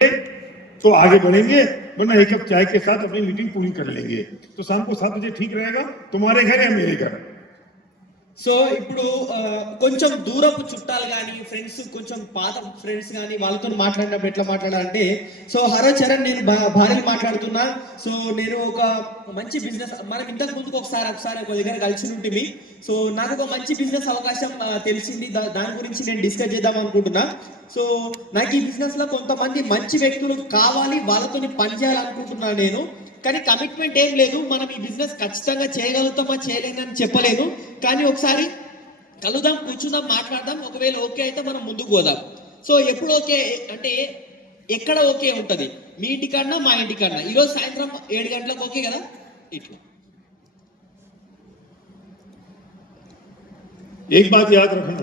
तो आगे बढ़ेंगे, वरना एक कप चाय के साथ अपनी मीटिंग पूरी कर लेंगे। तो शाम को 7 बजे ठीक रहेगा, तुम्हारे घर या मेरे घर। సో ఇప్పుడు కొంచెం దూరపు చుట్టాలు కానీ ఫ్రెండ్స్, కొంచెం పాత ఫ్రెండ్స్ కానీ వాళ్ళతో మాట్లాడినప్పుడు ఎట్లా మాట్లాడాలంటే, సో హరో చరణ్ నేను భార్యలు మాట్లాడుతున్నా. సో నేను ఒక మంచి బిజినెస్, మనం ఇంతకు ముందుకు ఒకసారి ఒక దగ్గర కలిసి ఉంటుంది. సో నాకు ఒక మంచి బిజినెస్ అవకాశం తెలిసింది, దాని గురించి నేను డిస్కస్ చేద్దాం అనుకుంటున్నా. సో నాకు ఈ బిజినెస్ లో కొంతమంది మంచి వ్యక్తులు కావాలి, వాళ్ళతో పని చేయాలనుకుంటున్నాను నేను. కానీ కమిట్మెంట్ ఏం లేదు, మనం ఈ బిజినెస్ ఖచ్చితంగా చేయగలుగుతామా చేయలేదని చెప్పలేదు. కానీ ఒకసారి కలుద్దాం, కూర్చుందాం, మాట్లాడదాం. ఒకవేళ ఓకే అయితే మనం ముందుకు పోదాం. సో ఎప్పుడు ఓకే అంటే ఎక్కడ ఓకే ఉంటుంది, మీ ఇంటికన్నా మా ఇంటికన్నా. ఈరోజు సాయంత్రం 7 గంటలకు ఓకే కదా? ఇట్లా एक बात याद रखना,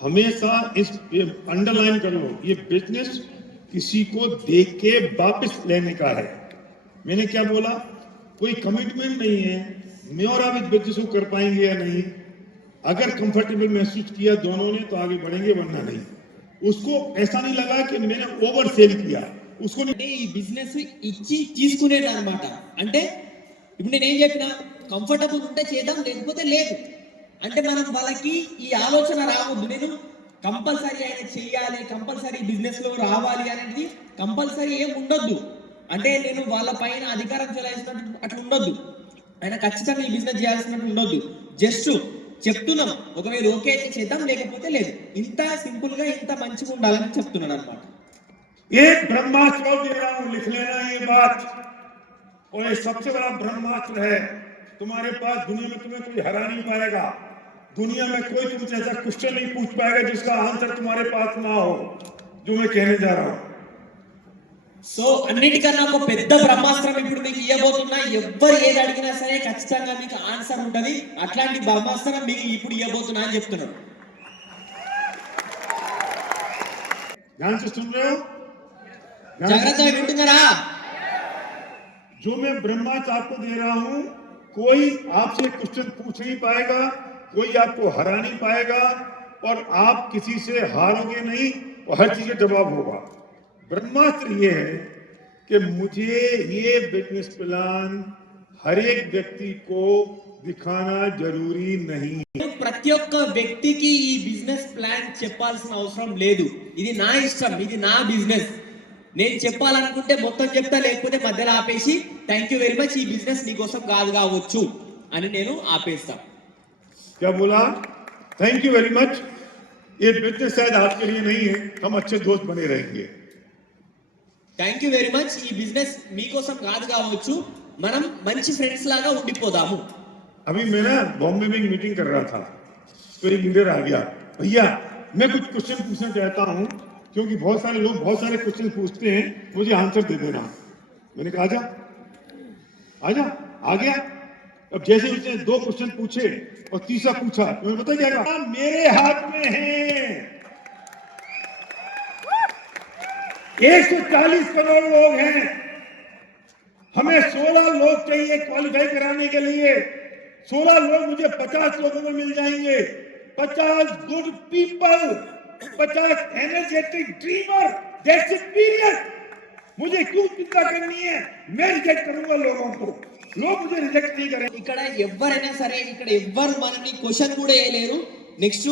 हमेशा इस अंडरलाइन कर लो, ये बिजनेस किसी को देख के वापस लेने का है। मैंने क्या बोला, कोई कमिटमेंट नहीं है, मैं और आप इस बिजनेस को कर पाएंगे या नहीं। अगर कंफर्टेबल महसूस किया दोनों ने तो आगे बढ़ेंगे, वरना नहीं। उसको ऐसा नहीं लगा कि मैंने ओवर सेल किया, उसको नहीं। ఈ బిజినెస్ ఇచ్చి తీసుకునేది అన్నమాట. అంటే ఇప్పుడు నేను ఏం చెప్పినా, కంఫర్టబుల్ ఉంటే చేద్దాం, లేకపోతే లేదు. అంటే మనం వాళ్ళకి ఈ ఆలోచన రావద్దు, నేను కంపల్సరీ ఆయన చెయ్యాలి, కంపల్సరీ బిజినెస్ లో రావాలి అనేది కంపల్సరీ ఏం ఉండొద్దు. అంటే నేను వాళ్ళ పైన అధికారం చెలాయిస్తున్నట్టు అట్లా ఉండొద్దు, ఆయన ఖచ్చితంగా ఈ బిజినెస్ చేయాల్సినట్టు ఉండొద్దు. జస్ట్ చెప్తున్నాం, ఒకవేళ ఓకే అయితే చేద్దాం, లేకపోతే లేదు. ఇంత సింపుల్ గా ఇంత మంచిగా ఉండాలని చెప్తున్నాను అనమాట. एक ब्रह्मास्त्र दे रहा हूं, लिख लेना ये बात, और ये सबसे बड़ा ब्रह्मास्त्र है तुम्हारे पास। दुनिया में तुम्हें कोई हरा नहीं पाएगा, दुनिया में कोई तुमसे ऐसा क्वेश्चन नहीं पूछ पाएगा जिसका आंसर तुम्हारे पास ना हो, जो मैं कहने जा रहा हूं। సో అన్నిటికన్నా ఒక పెద్ద బ్రహ్మాస్త్రం ఇప్పుడు మీకు ఇవ్వబోతున్నా. ఎవ్వరు ఏది అడిగినా సరే ఖచ్చితంగా మీకు ఆన్సర్ ఉంటది. అట్లాంటి బ్రహ్మాస్త్రం మీకు ఇప్పుడు ఇవ్వబోతున్నా అని చెప్తున్నాను. ध्यान से सुन रहे हो? జాగ్రత్తగా వింటున్నారా? जो मैं ब्रह्मास्त्र आपको दे रहा हूं, कोई आपसे क्वेश्चन पूछ नहीं पाएगा, कोई आपको हरा नहीं पाएगा, और आप किसी से हारोगे नहीं, और हर चीज का जवाब होगा। ब्रह्मास्त्र ये है कि मुझे ये बिजनेस प्लान हर एक व्यक्ति को दिखाना जरूरी नहीं। ప్రతి ఒక్క వ్యక్తికి ఈ బిజినెస్ ప్లాన్ చెప్పాల్సిన అవసరం లేదు. ఇది నా ఇష్టం, ఇది నా బిజినెస్. నేను చెప్పాలనుకుంటే మొత్తం చెప్తా, లేకపోతే మధ్యలో ఆపేసి థ్యాంక్ యూ వెరీ మచ్, ఈ బిజినెస్ నీకోసం కాదు కావచ్చు అని నేను ఆపేస్తా. क्या बोला? थैंक यू वेरी मच, ये बिजनेस शायद आपके लिए नहीं है, हम अच्छे दोस्त बने रहेंगे। థ్యాంక్ యూ వెరీ మచ్, ఈ బిజినెస్ మీకోసం కాదు కావచ్చు, మనం మంచి ఫ్రెండ్స్ లాగా ఉండిపోదాము. अभी मैं ना बॉम्बे में एक मीटिंग कर रहा था, तो एक लीडर आ गया, भैया मैं कुछ क्वेश्चन पूछना चाहता हूं, क्योंकि बहुत सारे लोग बहुत सारे क्वेश्चन पूछते हैं, मुझे आंसर दे देना। मैंने कहा आजा आजा, आ गया। अब जैसे उसने 2 क्वेश्चन पूछे और तीसरा पूछा, तो मैं बता क्या कहा, मेरे हाथ में है 140 करोड़ लोग हैं, हमें 16 लोग चाहिए क्वालिफाई कराने के लिए। 16 लोग मुझे 50 लोगों में मिल जाएंगे, 50 good people, 50 energetic dreamer, that's it period. मुझे क्यों चिंता करनी है, मैं रिजेक्ट करूंगा लोगों को, लोग मुझे रिजेक्ट नहीं करेंगे। ఇక్కడ ఎవరైనా సరే, ఇక్కడ ఎవ్వరు మనల్ని క్వశ్చన్ కూడా వేయలేరు, నెక్స్ట్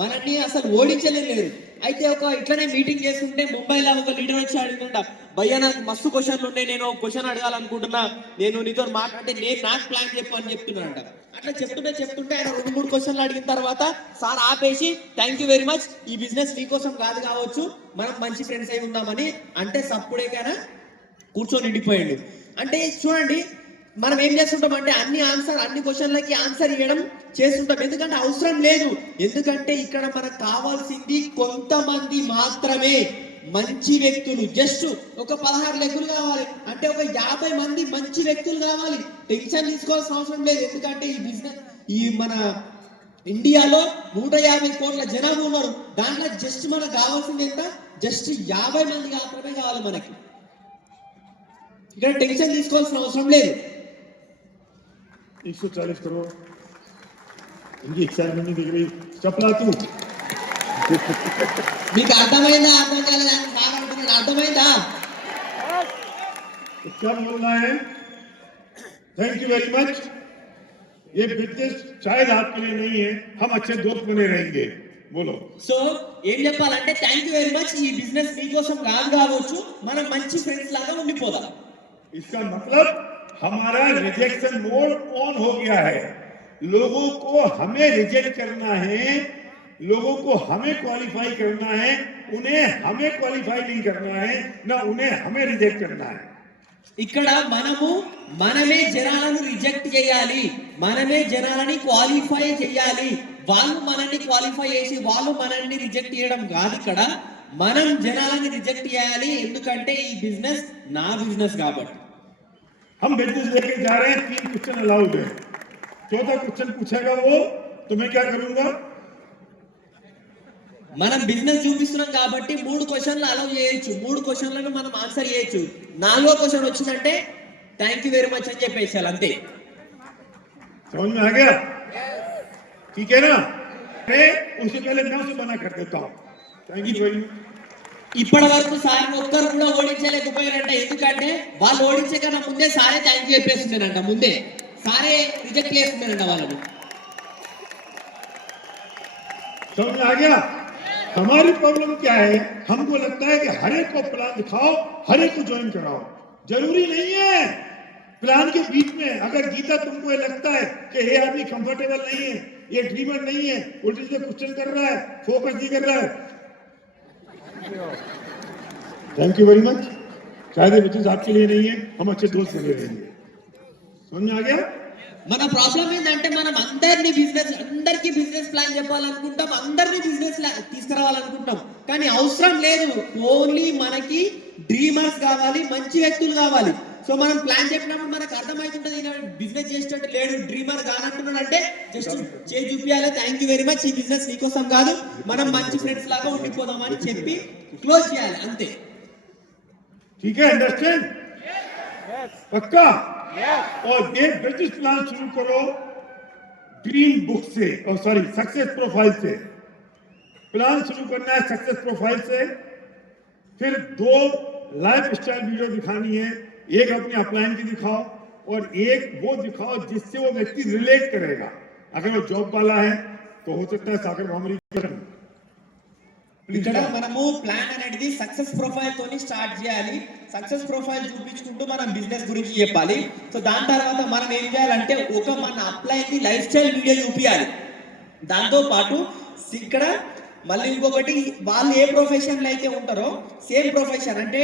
మనల్ని అసలు ఓడించలేరు. అయితే ఒక ఇట్లనే మీటింగ్ చేస్తుంటే ముంబైలో ఒక లీడర్ వచ్చి అడిగిందంట, భయ్యా నాకు మస్తు క్వశ్చన్లు ఉన్నాయి, నేను ఒక క్వశ్చన్ అడగాలనుకుంటున్నా, నేను నీతో మాట్లాడితే నేను నాకు ప్లాన్ చెప్పు అని చెప్తున్నానంట. అట్లా చెప్తుంటే ఆయన 2-3 క్వశ్చన్లు అడిగిన తర్వాత సార్ ఆపేసి థ్యాంక్ యూ వెరీ మచ్, ఈ బిజినెస్ నీకోసం కాదు కావచ్చు, మనం మంచి ఫ్రెండ్స్ అయి ఉందామని అంటే సప్పుడేకైనా కూర్చొని ఉండిపోయాడు. అంటే చూడండి, మనం ఏం చేస్తుంటాం అంటే అన్ని క్వశ్చన్లకి ఆన్సర్ ఇవ్వడం చేస్తుంటాం. ఎందుకంటే అవసరం లేదు, ఎందుకంటే ఇక్కడ మనకు కావాల్సింది కొంతమంది మాత్రమే మంచి వ్యక్తులు. జస్ట్ ఒక 16 లెక్కలు కావాలి, అంటే ఒక 50 మంది మంచి వ్యక్తులు కావాలి. టెన్షన్ తీసుకోవాల్సిన అవసరం లేదు, ఎందుకంటే ఈ బిజినెస్ మన ఇండియాలో 150 కోట్ల జనాభా ఉన్నారు. దాంట్లో జస్ట్ మనకు కావాల్సింది ఎంత, జస్ట్ 50 మంది మాత్రమే కావాలి మనకి. ఇక్కడ టెన్షన్ తీసుకోవాల్సిన అవసరం లేదు. 140 करोड़ इनकी एक्साइटमेंट नहीं दिख रही, चपला तू మీకు అర్థమైందా? అర్థం కాలేదా? బాగా ఏమన్నా అర్థమైందా? तो क्या बोलना है? Thank you very much. ये बिजनेस शायद आपके लिए नहीं है, हम अच्छे दोस्त बने रहेंगे। बोलो। సో ఏం చెప్పాలంటే థ్యాంక్ యూ వెరీ మచ్, ఈ బిజినెస్ మీకోసం కాదు కావచ్చు, మనం మంచి ఫ్రెండ్స్ లాగా ఉండిపోదాం. इसका मतलब हमारा रिजेक्शन मोड ऑन हो गया है। लोगों को हमें रिजेक्ट करना है, लोगों को हमें क्वालिफाई करना है, उन्हें हमें क्वालिफाई नहीं करना है, ना उन्हें हमें रिजेक्ट करना है। ఇక్కడ మనమే జనాలను రిజెక్ట్ చేయాలి, మనమే జనాలని క్వాలిఫై చేయాలి. వాళ్ళు మనల్ని క్వాలిఫై చేసి వాళ్ళు మనల్ని రిజెక్ట్ చేయడం కాదు. ఇక్కడ మనం జనాలని రిజెక్ట్ చేయాలి, ఎందుకంటే ఈ బిజినెస్ నా బిజినెస్ కాబట్టి. हम बिजनेस लेके जा रहे हैं, 3 क्वेश्चन अलाउड है। चौथा क्वेश्चन पूछेगा वो तो मैं क्या करूंगा? మనం బిజినెస్ చూపిస్తున్నాం కాబట్టి 3 క్వశ్చన్లు అలౌ చేయొచ్చు, 3 క్వశ్చన్లను మనం ఆన్సర్ చేయొచ్చు. 4వ క్వశ్చన్ వచ్చిందంటే థ్యాంక్ యూ వెరీ మచ్ అని చెప్పేసాలి, అంతే. समझ में आ गया? ठीक है ना? मैं उससे पहले मैं उसे मना कर देता हूँ। Thank you very much. ఇప్పటి వరకు సార్ ఒక్కరు కూడా ఓడించలేకపోయారంట, ఎందుకంటే వాళ్ళు ఓడించే కన్నా ముందే సారే థ్యాంక్ యూ చెప్పేస్తున్నారంట, ముందే సారే రిజెక్ట్ చేస్తున్నారంట వాళ్ళని. समझ में आ गया? हमारी प्रॉब्लम क्या है? हमको लगता है कि हर एक को प्लान दिखाओ, हर एक को ज्वाइन कराओ। जरूरी नहीं है। प्लान के बीच में अगर गीता तुमको ये लगता है कि ये आदमी कंफर्टेबल नहीं है, ये ड्रीमर नहीं है, उल्टी से क्वेश्चन कर रहा है, फोकस नहीं कर रहा है, थैंक यू वेरी मच। शायद ये बिजनेस आपके लिए नहीं है, हम अच्छे दोस्त बने रहेंगे। समझ में आ गया? మన ప్రాబ్లం ఏంటంటే మనం అందరికీ బిజినెస్ ప్లాన్ చెప్పాలనుకుంటాం, అందరినీ బిజినెస్ తీసుకురావాలనుకుంటాం, కానీ అవసరం లేదు. ఓన్లీ మనకి డ్రీమర్స్ కావాలి, మంచి వ్యక్తులు కావాలి. సో మనం ప్లాన్ చెప్పినప్పుడు మనకు అర్థమవుతుంటది, ఈయన బిజినెస్ చేసేటట్టు లేడు, డ్రీమర్ కానంటున్నాడు అంటే జస్ట్ చేసి చూపించాలి, థ్యాంక్ యూ వెరీ మచ్, ఈ బిజినెస్ నీకోసం కాదు, మనం మంచి ఫ్రెండ్స్ లాగా ఉండిపోదాం అని చెప్పి క్లోజ్ చేయాలి, అంతే. ठीक है, अंडरस्टैंड? पक्का? और ये बिजनेस प्लान शुरू करो ग्रीन बुक से, और सॉरी सक्सेस प्रोफाइल से। प्लान शुरू करना है सक्सेस प्रोफाइल से, फिर 2 लाइफ स्टाइल वीडियो दिखानी है, एक अपनी अपलाइन की दिखाओ और एक वो दिखाओ जिससे वो व्यक्ति रिलेट करेगा। अगर वो जॉब वाला है तो हो सकता है सागर भामरी ఇక్కడ మనము ప్లాన్ అనేది సక్సెస్ ప్రొఫైల్ తోని స్టార్ట్ చేయాలి. సక్సెస్ ప్రొఫైల్ చూపించుకుంటూ మనం బిజినెస్ గురించి చెప్పాలి. సో దాని తర్వాత మనం ఏం చేయాలంటే మన అప్లైకి లైఫ్ స్టైల్ వీడియో చూపించాలి. దాంతో పాటు ఇక్కడ మళ్ళీ ఇంకొకటి, వాళ్ళు ఏ ప్రొఫెషన్ లో అయితే ఉంటారో సేమ్ ప్రొఫెషన్, అంటే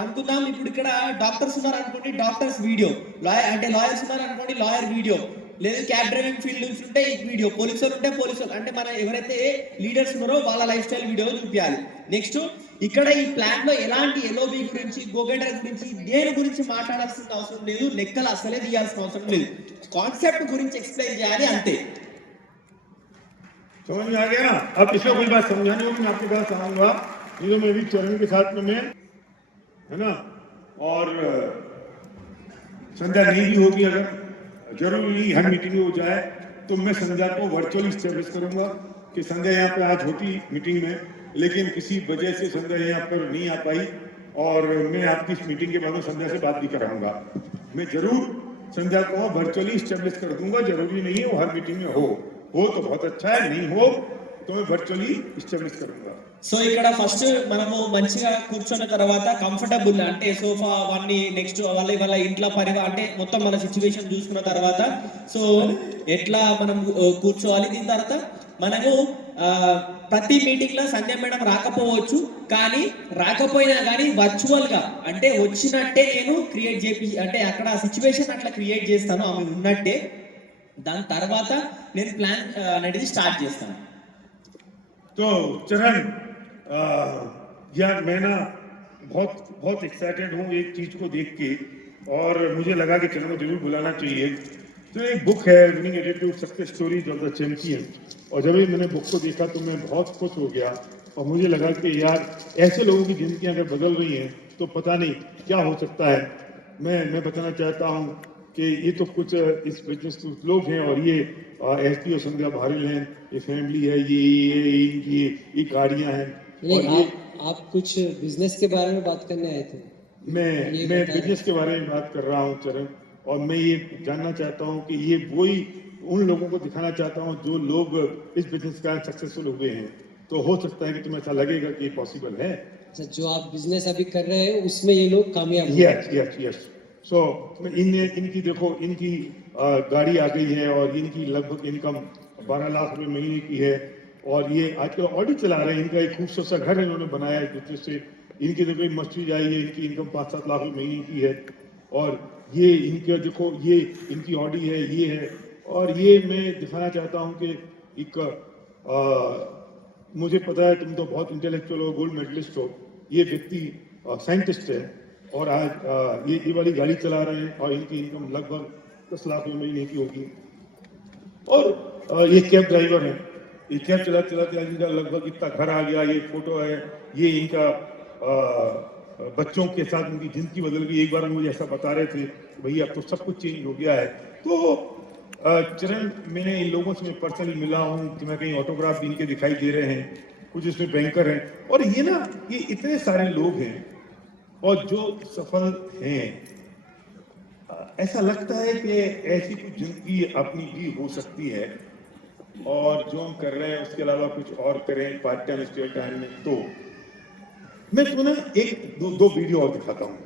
అనుకుందాం ఇప్పుడు ఇక్కడ డాక్టర్స్ ఉన్నారు అనుకోండి, డాక్టర్స్ వీడియో, లాయర్స్ ఉన్నారు అనుకోండి, లాయర్ వీడియో, లేదు క్యాబ్ డ్రైవింగ్ ఫీల్డ్ నుంచి ఉంటే ఈ వీడియో, పోలీసులు ఉంటే పోలీసులు, అంటే మన ఎవరైతే లీడర్స్ ఉన్నారో వాళ్ళ లైఫ్ స్టైల్ వీడియో చూపించాలి. నెక్స్ట్ ఇక్కడ ఈ ప్లాన్ లో ఎలాంటి ఎల్ఓబి గురించి, గోగెడర్ గురించి, దేని గురించి మాట్లాడాల్సిన అవసరం లేదు, లెక్కలు అసలే తీయాల్సిన అవసరం లేదు, కాన్సెప్ట్ గురించి ఎక్స్ప్లెయిన్ చేయాలి, అంతే. समझ में आ गया ना? अब इसमें कोई बात समझानी होगी, मैं आपके पास आऊंगा, नहीं तो मैं भी चरण के साथ में है ना, और संध्या नहीं भी होगी, अगर जरूरी हर मीटिंग में हो जाए तो मैं संध्या को वर्चुअली स्टेब्लिश करूंगा कि संध्या यहाँ पर आज होती मीटिंग में, लेकिन किसी वजह से संध्या यहाँ पर नहीं आ पाई, और मैं आपकी इस मीटिंग के बाद संध्या से बात भी कराऊंगा। मैं जरूर संध्या को वर्चुअली स्टेब्लिश कर दूंगा, जरूरी नहीं है वो हर मीटिंग में हो तो बहुत अच्छा है, नहीं हो तो मैं वर्चुअली स्टेब्लिश करूंगा। సో ఇక్కడ ఫస్ట్ మనము మంచిగా కూర్చున్న తర్వాత కంఫర్టబుల్, అంటే సోఫా అవన్నీ, నెక్స్ట్ వాళ్ళ ఇంట్లో అంటే మొత్తం మన సిచ్యువేషన్ చూసుకున్న తర్వాత సో ఎట్లా మనం కూర్చోవాలి. దీని తర్వాత మనము ప్రతి మీటింగ్ లో సంధ్య మేడం రాకపోవచ్చు, కానీ రాకపోయినా కానీ వర్చువల్ గా, అంటే వచ్చినట్టే నేను క్రియేట్ చేపి, అంటే అక్కడ సిచ్యువేషన్ అట్లా క్రియేట్ చేస్తాను ఆమె ఉన్నట్టే. దాని తర్వాత నేను ప్లాన్ అనేది స్టార్ట్ చేస్తాను. तो चरण यार मैं ना बहुत एक्साइटेड हूँ एक चीज को देख के, और मुझे लगा कि चरण को जरूर बुलाना चाहिए। तो एक बुक है winning attitude success stories of the champion, और जब भी मैंने बुक को देखा तो मैं बहुत खुश हो गया, और मुझे लगा कि यार ऐसे लोगों की जिंदगी अगर बदल रही हैं तो पता नहीं क्या हो सकता है। मैं बताना चाहता हूँ कि ये तो कुछ इस बिजनेस लोग हैं, और ये एसपी और संध्या भारिल हैं, ये फैमिली है, ये इनकी ये गाड़ियाँ हैं, नहीं, और ये आप कुछ बिजनेस के बारे में बात करने आए थे। मैं ये मैं बता बिजनेस के बारे में बात कर रहा हूँ चरण, और मैं ये जानना चाहता हूँ कि ये वही उन लोगों को दिखाना चाहता हूँ जो लोग इस बिजनेस का सक्सेसफुल हुए हैं। तो हो सकता है कि तुम्हें ऐसा लगेगा कि ये पॉसिबल है। अच्छा, जो आप बिजनेस अभी कर रहे हैं उसमें ये लोग कामयाब हुए। Yes yes yes. सो इनकी देखो, इनकी गाड़ी आ गई है और इनकी लगभग इनकम 12 लाख रुपए महीने की है, और ये आजकल ऑडी चला रहे हैं। इनका एक खूबसूरत सा घर इन्होंने बनाया है कुछ से। इनकी देखो मस्जिद आई है, इनकी इनकम 5-7 लाख रुपए महीने की है, और ये इनका देखो, ये इनकी ऑडी है, ये है। और ये मैं दिखाना चाहता हूँ कि एक मुझे पता है तुम तो बहुत इंटेलेक्चुअल हो, गोल्ड मेडलिस्ट हो। ये व्यक्ति साइंटिस्ट है, और आज ये वाली गाड़ी चला रहे हैं, और इनकी इनकम लगभग 10 लाख रुपए महीने की होगी। और ये कैब ड्राइवर है। ये कैब चला चलाते इनका लगभग इतना घर आ गया। ये फोटो है, ये इनका बच्चों के साथ इनकी जिंदगी बदल गई। एक बार मुझे ऐसा बता रहे थे, भैया अब तो सब कुछ चेंज हो गया है। तो चरण, मैंने इन लोगों से मैं पर्सनली मिला हूँ कि मैं कहीं ऑटोग्राफ भी इनके दिखाई दे रहे हैं, कुछ इसमें बैंकर हैं, और ये ना, ये इतने सारे लोग हैं और जो सफल हैं। ऐसा लगता है कि ऐसी कुछ जिंदगी अपनी भी हो सकती है, और जो हम कर रहे हैं उसके अलावा कुछ और करें पार्ट टाइम स्पेयर टाइम में। तो मैं तुम्हें एक दो वीडियो और दिखाता हूँ।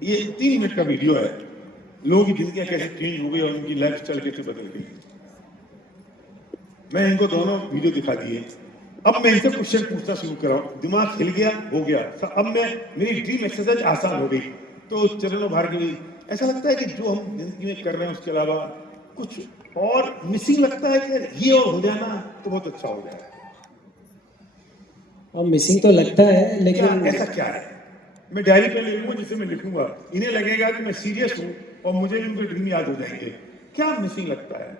ये 3 मिनट का वीडियो है, लोगों की जिंदगियां कैसे चेंज हो गई और उनकी लाइफ स्टाइल कैसे बदल गई। मैं इनको दोनों वीडियो दिखा दिए। अब मैं इनसे क्वेश्चन पूछना शुरू कर रहा हूँ। दिमाग हिल गया, हो गया। अब मेरी ड्रीम एक्सरसाइज आसान हो गई। तो चरणों भार्गवी, ऐसा लगता है कि जो हम जिंदगी में कर रहे हैं उसके अलावा कुछ और मिसिंग लगता है कि ये और हो जाना तो बहुत अच्छा हो जाए। और मिसिंग तो लगता है, क्या लेकिन ऐसा क्या है? मैं डायरी पे लिखूंगा, जिसे मैं लिखूंगा इन्हें लगेगा कि मैं सीरियस हूँ, और मुझे भी उनके ड्रीम याद हो जाएंगे। क्या मिसिंग लगता है?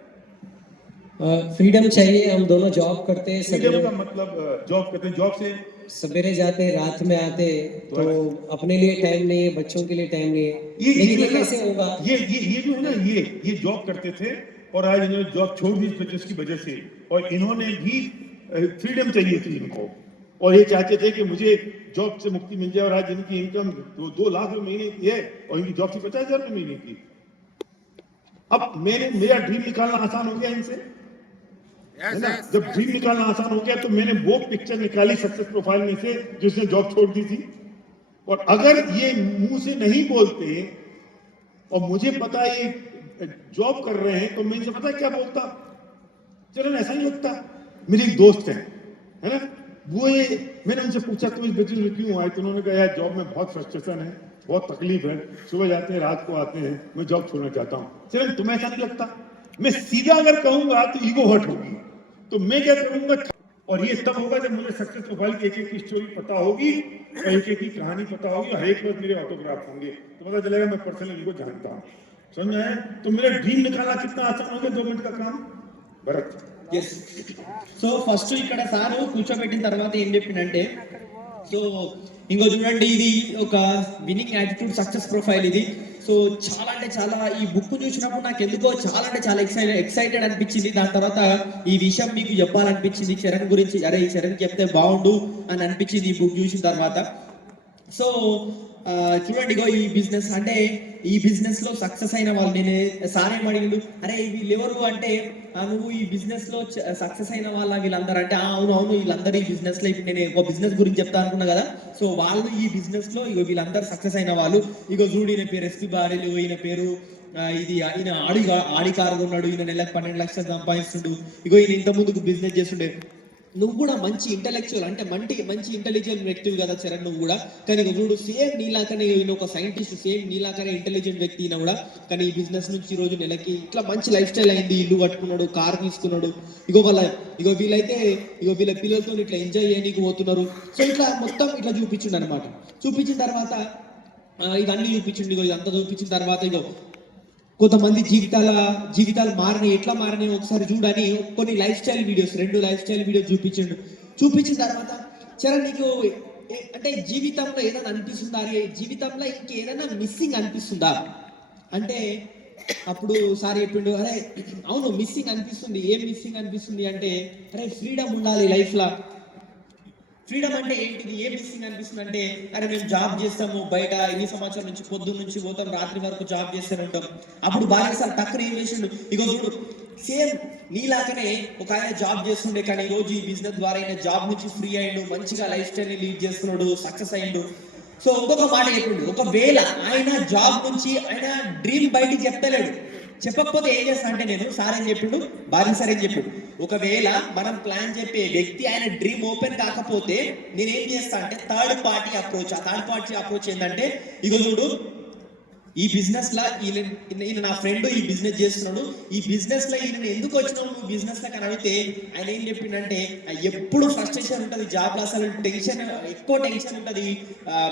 फ्रीडम चाहिए। हम दोनों जॉब करते हैं, फ्रीडम का मतलब, जॉब करते हैं, जॉब से सवेरे जाते रात में आते, तो अपने लिए टाइम नहीं है, बच्चों के लिए टाइम नहीं है। ये लेकिन जो ये है ना, कैसे होगा? ये जो है ना, ये जॉब करते थे, और आज इन्होंने जॉब छोड़ दी बिजनेस की वजह से, और इन्होंने भी फ्रीडम चाहिए थी इनको, और ये चाहते थे कि मुझे जॉब से मुक्ति मिल जाए। और आज इनकी इनकम 2 लाख रुपए महीने की है, और इनकी जॉब से 50,000 रुपए महीने की। अब मेरा ड्रीम निकालना आसान हो गया इनसे, है ना? जब ड्रीम निकालना आसान हो गया, तो मैंने वो पिक्चर निकाली सक्सेस प्रोफाइल में से जिसने जॉब छोड़ दी थी। और अगर ये मुंह से नहीं बोलते, और मुझे पता है ये जॉब कर रहे हैं, तो मैं इनसे पता है क्या बोलता? चरण, ऐसा नहीं लगता? मेरी एक दोस्त है ना, मैंने उनसे पूछा तुम इस बिजनेस में क्यों आए? तो उन्होंने कहा यार जॉब में बहुत फ्रस्ट्रेशन है, बहुत तकलीफ है, सुबह जाते हैं रात को आते हैं, मैं जॉब छोड़ना चाहता हूँ। चरण, तुम्हें ऐसा नहीं लगता? मैं सीधा अगर कहूंगा तो ईगो हर्ट होगी, तो मैं क्या करूंगा, और ये तब होगा जब मुझे सक्सेस प्रोफाइल की एक की स्टोरी पता होगी, और एक की कहानी पता होगी, और हर एक बार मेरे ऑटोग्राफ होंगे, तो पता चलेगा मैं पर्सनली इनको जानता हूँ। समझ आए? तो मेरा ड्रीम निकालना कितना आसान हो गया 2 मिनट का काम। भरत, ఎస్. సో ఫస్ట్ ఇక్కడ సార్ కూర్చోబెట్టిన తర్వాత ఏం చెప్పిందంటే, సో ఇంకో చూడండి, ఇది ఒక విన్నింగ్ యాటిట్యూడ్ సక్సెస్ ప్రొఫైల్ ఇది. సో చాలా అంటే చాలా, ఈ బుక్ చూసినప్పుడు నాకు ఎందుకో చాలా అంటే చాలా ఎక్సైటెడ్ అనిపించింది. దాని తర్వాత ఈ విషయం మీకు చెప్పాలనిపించింది చరణ్ గురించి. అరే ఈ చరణ్ చెప్తే బాగుండు అని అనిపించింది ఈ బుక్ చూసిన తర్వాత. సో చూడండి, ఇగో ఈ బిజినెస్ అంటే, ఈ బిజినెస్ లో సక్సెస్ అయిన వాళ్ళు, నేను సార్ ఏం అడిగిండు, అరే వీళ్ళు ఎవరు అంటే, నువ్వు ఈ బిజినెస్ లో సక్సెస్ అయిన వాళ్ళ వీళ్ళందరూ అంటే, అవును అవును వీళ్ళందరూ ఈ బిజినెస్ లో, ఇప్పుడు నేను ఒక బిజినెస్ గురించి చెప్తా అనుకున్నా కదా, సో వాళ్ళు ఈ బిజినెస్ లో ఇగో వీళ్ళందరూ సక్సెస్ అయిన వాళ్ళు. ఇగో చూడు, ఈయన పేరు ఎస్పీ బారెలు, ఈయన పేరు ఇది, ఈయన ఆడి కారు ఉన్నాడు, ఈయన నెలకు 12 లక్షలు సంపాదిస్తుండు. ఇగో ఈయన ఇంత ముందుకు బిజినెస్ చేస్తుండే. నువ్వు కూడా మంచి ఇంటెలెక్చువల్, అంటే మంచి ఇంటెలిజెంట్ వ్యక్తివి కదా చరణ్ నువ్వు కూడా. కానీ చూడు, సేమ్ నీలాకనే ఈయన ఒక సైంటిస్ట్, సేమ్ నీలాకనే ఇంటెలిజెంట్ వ్యక్తి అయినా కూడా, కానీ ఈ బిజినెస్ నుంచి ఈ రోజు నెలకి ఇట్లా మంచి లైఫ్ స్టైల్ అయింది, ఇల్లు కట్టుకున్నాడు, కార్ తీసుకున్నాడు. వీళ్ళైతే వీళ్ళ పిల్లలతో ఇట్లా ఎంజాయ్ చేయడానికి పోతున్నారు. సో ఇట్లా మొత్తం ఇట్లా చూపించిండు అనమాట. చూపించిన తర్వాత ఇవన్నీ చూపించిండు. ఇదంతా చూపించిన తర్వాత కొంతమంది జీవితాలు మారినాయి. ఎట్లా మారినాయి ఒకసారి చూడని కొన్ని life style videos, 2 life style videos చూపించిన తర్వాత, చరణ్ నీకు అంటే జీవితంలో ఏదైనా అనిపిస్తుందా, అరే జీవితంలో ఇంకేదైనా మిస్సింగ్ అనిపిస్తుందా అంటే, అప్పుడు సార్ చెప్పిండు, అరే అవును మిస్సింగ్ అనిపిస్తుంది. ఏం మిస్సింగ్ అనిపిస్తుంది అంటే, అరే ఫ్రీడమ్ ఉండాలి లైఫ్ లా. ఫ్రీడమ్ అంటే ఏంటిది, ఏం మిస్సింగ్ అనిపిస్తుంది అంటే, అరే మేము జాబ్ చేస్తాము బయట ఇన్ని సంవత్సరాల నుంచి, పొద్దున్న నుంచి పోతాం రాత్రి వరకు జాబ్ చేస్తూనే ఉంటాం. అప్పుడు భార్య సార్ టక్కున ఏం చేసిండు, ఇగో చూడు సేమ్ నీలాగానే ఒక ఆయన జాబ్ చేస్తుండే, కానీ ఈ రోజు ఈ బిజినెస్ ద్వారా ఆయన జాబ్ నుంచి ఫ్రీ అయ్యిండు, మంచిగా లైఫ్ స్టైల్ ని లీడ్ చేస్తున్నాడు, సక్సెస్ అయ్యిండు. సో ఇంకొక మాట చెప్పిండు, ఒకవేళ ఆయన జాబ్ నుంచి ఆయన డ్రీమ్ బయటికి చెప్తలేడు, చెప్పకపోతే ఏం చేస్తా అంటే, నేను సార్ ఏం చెప్పిండు, భార్య సార్ ఏం చెప్పిండు, ఒకవేళ మనం ప్లాన్ చెప్పే వ్యక్తి ఆయన డ్రీమ్ ఓపెన్ కాకపోతే నేనేం చేస్తా అంటే థర్డ్ పార్టీ అప్రోచ్. ఆ థర్డ్ పార్టీ అప్రోచ్ ఏంటంటే, ఇగో చూడు ఈ బిజినెస్ లా ఈయన నా ఫ్రెండ్ ఈ బిజినెస్ చేస్తున్నాడు, ఈ బిజినెస్ లో ఈయన ఎందుకు వచ్చినావు నువ్వు బిజినెస్ లో అని అడిగితే ఆయన ఏం చెప్పిండంటే, ఎప్పుడు ఫ్రస్ట్రేషన్ ఉంటుంది జాబ్ లో, అసలు టెన్షన్, ఎక్కువ టెన్షన్ ఉంటుంది,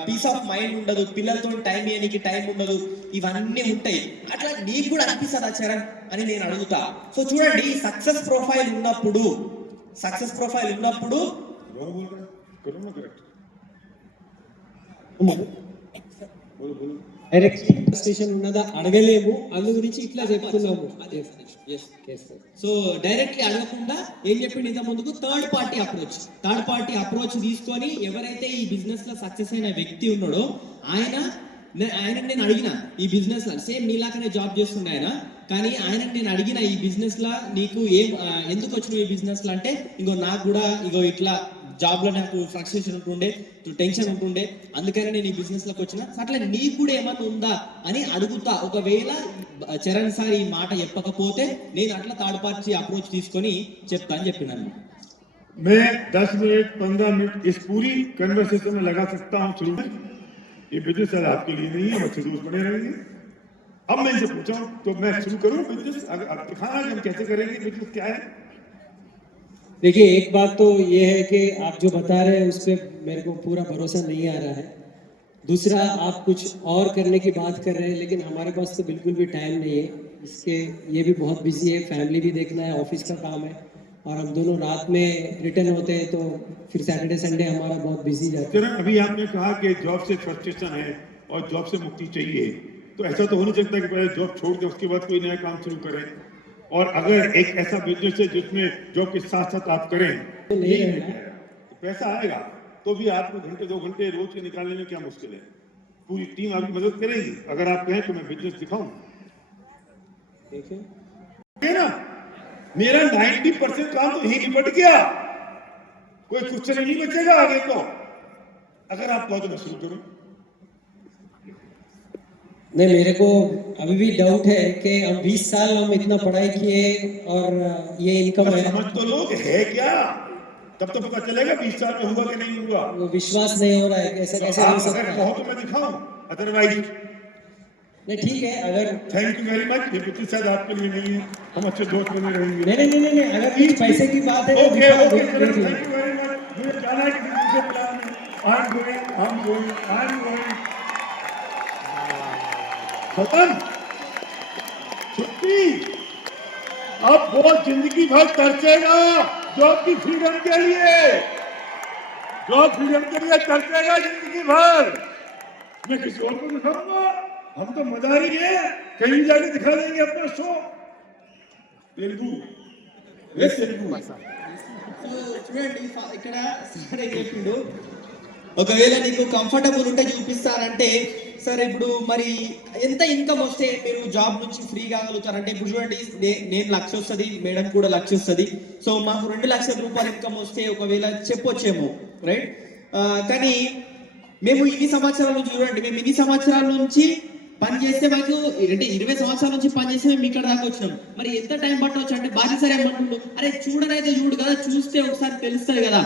పీస్ ఆఫ్ మైండ్ ఉండదు, పిల్లలతో టైం ఇవ్వడానికి టైం ఉండదు, ఇవన్నీ ఉంటాయి. అట్లా నీకు కూడా అనిపిస్తుందా చరణ్ అని నేను అడుగుతా. సో చూడండి, సక్సెస్ ప్రొఫైల్ ఉన్నప్పుడు డైరెక్ట్ స్టేషన్ ఉన్నదా అడగలేము, అందు గురించి ఇట్లా చెప్తున్నాము. సో డైరెక్ట్లీ అడగకుండా ఏం చెప్పిండు ఇంత ముందుకు, థర్డ్ పార్టీ అప్రోచ్ తీసుకొని ఎవరైతే ఈ బిజినెస్ లో సక్సెస్ అయిన వ్యక్తి ఉన్నాడో ఆయన నేను అడిగిన, ఈ బిజినెస్ లా సేమ్ నీలాగానే జాబ్ చేస్తుండే ఆయన, కానీ ఆయన నేను అడిగిన, ఈ బిజినెస్ లా నీకు ఎందుకు వచ్చినావు ఈ బిజినెస్ లా అంటే, ఇగో నాకు కూడా ఇగో ఇట్లా జాబ్ లో నాకు ఫ్రస్ట్రేషన్ ఉంటుండే, టెన్షన్ ఉంటుండే, అందుకని నేను ఈ బిజినెస్ లోకి వచ్చిన. అట్లా నీకు కూడా ఏమన్నా ఉందా అని అడుగుతా. ఒకవేళ చరణ్ సార్ ఈ మాట చెప్పకపోతే నేను అట్లా థర్డ్ పార్టీ అప్రోచ్ తీసుకొని చెప్తా అని చెప్పినాను. मैं 10 मिनट 15 मिनट इस पूरी कन्वर्सेशन में लगा सकता हूँ शुरू में। ये बिजनेस सर आपके लिए नहीं है, अच्छे दोस्त बने रहेंगे। अब मैं इनसे पूछा हूँ तो मैं शुरू करूँ बिजनेस, अगर दिखाना कि हम कैसे करेंगे, बिजनेस क्या है। देखिए, एक बात तो ये है कि आप जो बता रहे हैं उस पर मेरे को पूरा भरोसा नहीं आ रहा है। दूसरा, आप कुछ और करने की बात कर रहे हैं, लेकिन हमारे पास तो बिल्कुल भी टाइम नहीं है इसके। ये भी बहुत बिजी है, फैमिली भी देखना है, ऑफिस का काम है, और हम दोनों रात में रिटर्न होते हैं, तो फिर सैटरडे संडे हमारा बहुत बिजी जाता है। अभी आपने कहा कि जॉब से फ्रस्ट्रेशन है और जॉब से मुक्ति चाहिए, तो ऐसा तो हो नहीं सकता कि पहले जॉब छोड़ के उसके बाद कोई नया काम शुरू करें। और अगर एक ऐसा बिजनेस है जिसमें जॉब के साथ साथ आप करें तो नहीं रहेगा, तो पैसा आएगा, तो भी आपको घंटे 2 घंटे रोज के निकालने में क्या मुश्किल है। पूरी टीम आपकी मदद करेगी। अगर आप कहें तो मैं बिजनेस दिखाऊं, देखिए ना, मेरा 90% काम तो यही निपट गया, कोई कुछ नहीं बचेगा आगे तो। अगर आप कहो तो मैं शुरू करूं। नहीं, मेरे को अभी भी डाउट है कि हम 20 साल हम इतना पढ़ाई किए और ये इनकम है, समझ तो लोग है क्या, तब तो पता चलेगा 20 साल में हुआ कि नहीं हुआ। वो विश्वास नहीं हो रहा है, ऐसा कैसे हो सकता अगर है। कहो तो मैं दिखाऊं, अदरवाइज नहीं ठीक है, अगर थैंक यू वेरी मच। ये कुछ शायद आपके लिए नहीं है, हम अच्छे दोस्त बने रहेंगे। नहीं, अगर कुछ पैसे की बात है तो ओके दिखा- ओके, देख थैंक लो। You very much. मुझे जाना है किसी दूसरे प्लान में। I am going. खत्म, छुट्टी। अब वो जिंदगी भर तरसेगा जॉब की फ्रीडम के लिए, तरसेगा जिंदगी भर। मैं किसी और को दिखाऊंगा, हम तो मजा ही है, कहीं जाके दिखा देंगे अपना शो। तेलुगु చూడండి, ఇక్కడ సార్ ఏం చెప్పిండు, ఒకవేళ నీకు కంఫర్టబుల్ ఉంటే చూపిస్తారంటే, సరే ఇప్పుడు మరి ఎంత ఇన్కమ్ వస్తే మీరు జాబ్ నుంచి ఫ్రీ కాగలుగుతారంటే, ఇప్పుడు చూడండి నేను 1,00,000 వస్తుంది, మేడం కూడా 1,00,000 వస్తుంది, సో మాకు 2,00,000 రూపాయలు ఇన్కమ్ వస్తే ఒకవేళ చెప్పొచ్చేమో, రైట్. కానీ మేము ఇన్ని సంవత్సరాల నుంచి చూడండి, మేము ఇన్ని సంవత్సరాల నుంచి పని చేస్తే మాకు అంటే 20 సంవత్సరాల నుంచి పని చేస్తే మేము ఇక్కడ దాకా వచ్చినాం. మరి ఎంత టైం పట్టవచ్చు అంటే, బాధ్యత సరే ఏమంటుండు, అరే చూడనైతే చూడు కదా, చూస్తే ఒకసారి తెలుస్తుంది కదా,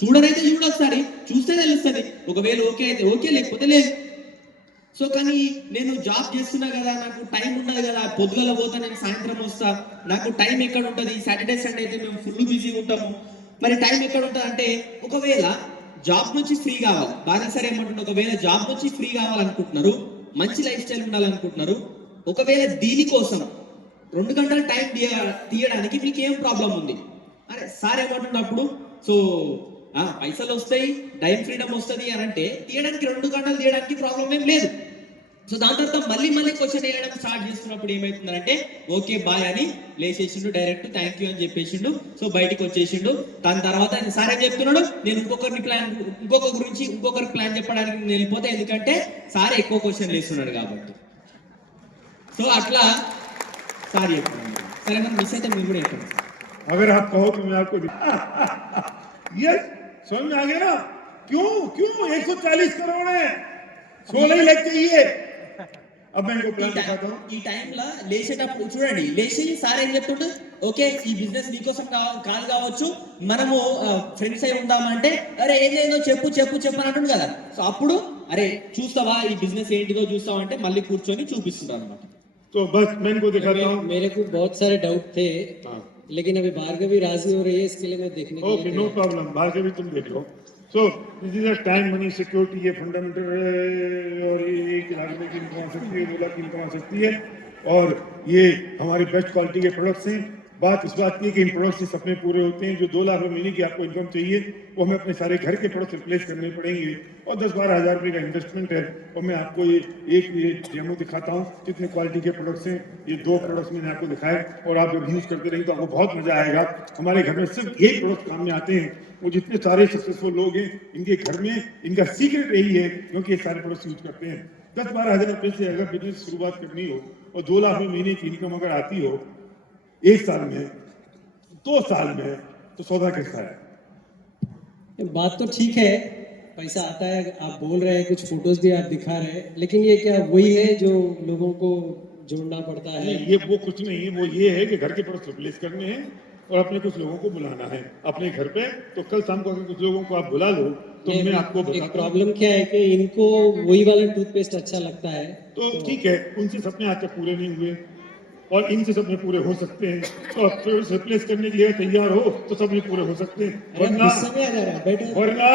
చూడనైతే చూడు ఒకసారి, చూస్తే తెలుస్తుంది, ఒకవేళ ఓకే అయితే ఓకే, లేకపోతే లేదు. సో కానీ నేను జాబ్ చేస్తున్నా కదా, నాకు టైం ఉండదు కదా, పొద్దుగల పోతా నేను సాయంత్రం వస్తా, నాకు టైం ఎక్కడ ఉంటుంది, సాటర్డే సండే అయితే మేము ఫుల్ బిజీగా ఉంటాము, మరి టైం ఎక్కడ ఉంటుంది అంటే, ఒకవేళ జాబ్ నుంచి ఫ్రీ కావాలి, బాగా సరే ఏమంటుండే, ఒకవేళ జాబ్ నుంచి ఫ్రీ కావాలనుకుంటున్నారు, మంచి లైఫ్ స్టైల్ ఉండాలనుకుంటున్నారు, ఒకవేళ దీనికోసం 2 గంటల టైం తీయడానికి మీకు ఏం ప్రాబ్లం ఉంది అరే సార్ ఏమంటున్నప్పుడు, సో పైసలు వస్తాయి, టైం ఫ్రీడమ్ వస్తుంది అని అంటే తీయడానికి 2 గంటలు తీయడానికి ప్రాబ్లం ఏం లేదు. సో దాని తర్వాత మళ్ళీ మళ్ళీ క్వశ్చన్ వేయడం స్టార్ట్ చేస్తున్నప్పుడు ఏమైతుందంటే ఓకే బాయ్ అని లేచేసిండు, డైరెక్ట్ థ్యాంక్ యూ అని చెప్పేసిండు. సో బయటికి వచ్చేసిండు. దాని తర్వాత సార్ ఏం చెప్తున్నాడు, నేను ఇంకొకరి ప్లాన్ చెప్పడానికి నేను వెళ్ళిపోతే, ఎందుకంటే సార్ ఎక్కువ క్వశ్చన్ వేస్తున్నాడు కాబట్టి. సో అట్లా సార్ చెప్తున్నాడు. సరే మనం మిస్ అయితే మీరు కూడా చెప్పండి. अगर आप कहो तो मैं आपको ये समझ में आ गया ना, क्यों क्यों 140 करोड़ है, 16 ही लग चाहिए. अब मैं इनको प्लान दिखाता हूँ. ఈ టైంలో లేచేటప్పుడు చూడండి, లేచి సార్ ఏం చెప్తుండు, ఓకే ఈ బిజినెస్ మీకోసం కాదు కావచ్చు, మనము ఫ్రెండ్స్ అయి ఉందామంటే, అరే ఏదేదో చెప్పు చెప్పు చెప్పు అని అంటుండు కదా. సో అప్పుడు అరే చూస్తావా ఈ బిజినెస్ ఏంటిదో చూస్తావా అంటే మళ్ళీ కూర్చొని చూపిస్తుంటారు అనమాట. तो बस मैं इनको दिखाता हूँ. मेरे को बहुत सारे डाउट थे, लेकिन अभी भार्गवी राजी हो रही है, इसके लिए मैं देखने के ओके नो प्रॉब्लम, भार्गवी तुम देख लो. So this is a time money security, ये फंडामेंटल और ये 1 लाख में इनकम आ सकती है, 2 लाख की इनकम आ सकती है. और ये हमारी बेस्ट क्वालिटी के प्रोडक्ट्स हैं. बात इस बात की है कि इन प्रोडक्ट्स से सपने पूरे होते हैं. जो 2 लाख महीने की आपको इनकम चाहिए वो हमें अपने सारे घर के प्रोडक्ट्स रिप्लेस करने पड़ेंगे, और 10-12 हज़ार रुपये का इन्वेस्टमेंट है. और मैं आपको ये डेमो दिखाता हूँ कितने क्वालिटी के प्रोडक्ट्स हैं. ये 2 प्रोडक्ट्स मैंने आपको दिखाए, और आप जब यूज़ करते रहेंगे तो आपको बहुत मजा आएगा. हमारे घर में सिर्फ एक प्रोडक्ट काम में आते हैं. वो जितने सारे सक्सेसफुल लोग हैं इनके घर में इनका सीक्रेट यही है, क्योंकि ये सारे प्रोडक्ट्स यूज करते हैं. 10-12 हज़ार रुपये से अगर बिजनेस शुरुआत करनी हो और 2 लाख महीने की इनकम अगर आती हो 1 साल में, 2 साल में, तो सौदा कैसा है? बात तो ठीक है, पैसा आता है, आप बोल रहे हैं, कुछ फोटोज भी आप दिखा रहे हैं, लेकिन ये क्या वही है जो लोगों को जोड़ना पड़ता है? नहीं, ये वो कुछ नहीं है. वो ये है कि घर के प्रोडक्ट्स रिप्लेस करने हैं और अपने कुछ लोगों को बुलाना है अपने घर पे. तो कल शाम को अगर कुछ लोगों को आप बुला लो तो मैं आपको एक बताता हूँ. प्रॉब्लम क्या है कि इनको वही वाला टूथपेस्ट अच्छा लगता है, तो ठीक है, उनसे सपने आज तक पूरे नहीं हुए और इनसे सपने पूरे हो सकते हैं. तो अब तो रिप्लेस करने के लिए तैयार हो तो सपने पूरे हो सकते हैं. अरे गुस्सा में आ जा रहा है, बैठो. वरना